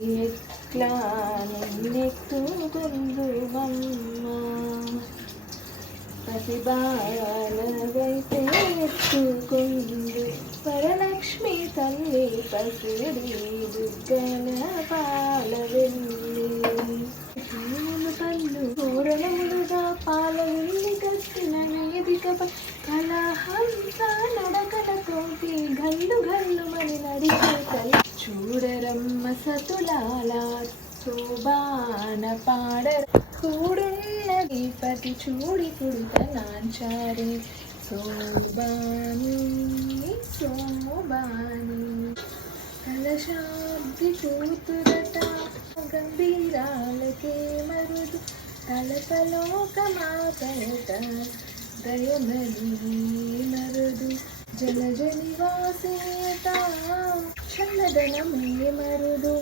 ఎట్లా నిన్నెత్తుకుందువమ్మ పసిబాలవైతే ఎత్తుకుందు వరలక్ష్మి తల్లి పసిడి దుగ్గల పాల వెళ్ళి పళ్ళు పూరణములుగా పాల వెళ్ళి కట్టిన వేదిక కళహంస నడకలతోటి గల్లు గల్లు మని నడిచే తల్లి చూడరమ్మ సతులాల శోభాన పాడర కూడున్నది పతి చూడి కుడిత నాంచారి శోభాని శోభాని కలశాబ్ది కూతురట గంభీరాలకే మరుదు తలపలోకమాతయట దయమని మరుదు జలజ నివాసేత చల్లదనమే మరుదు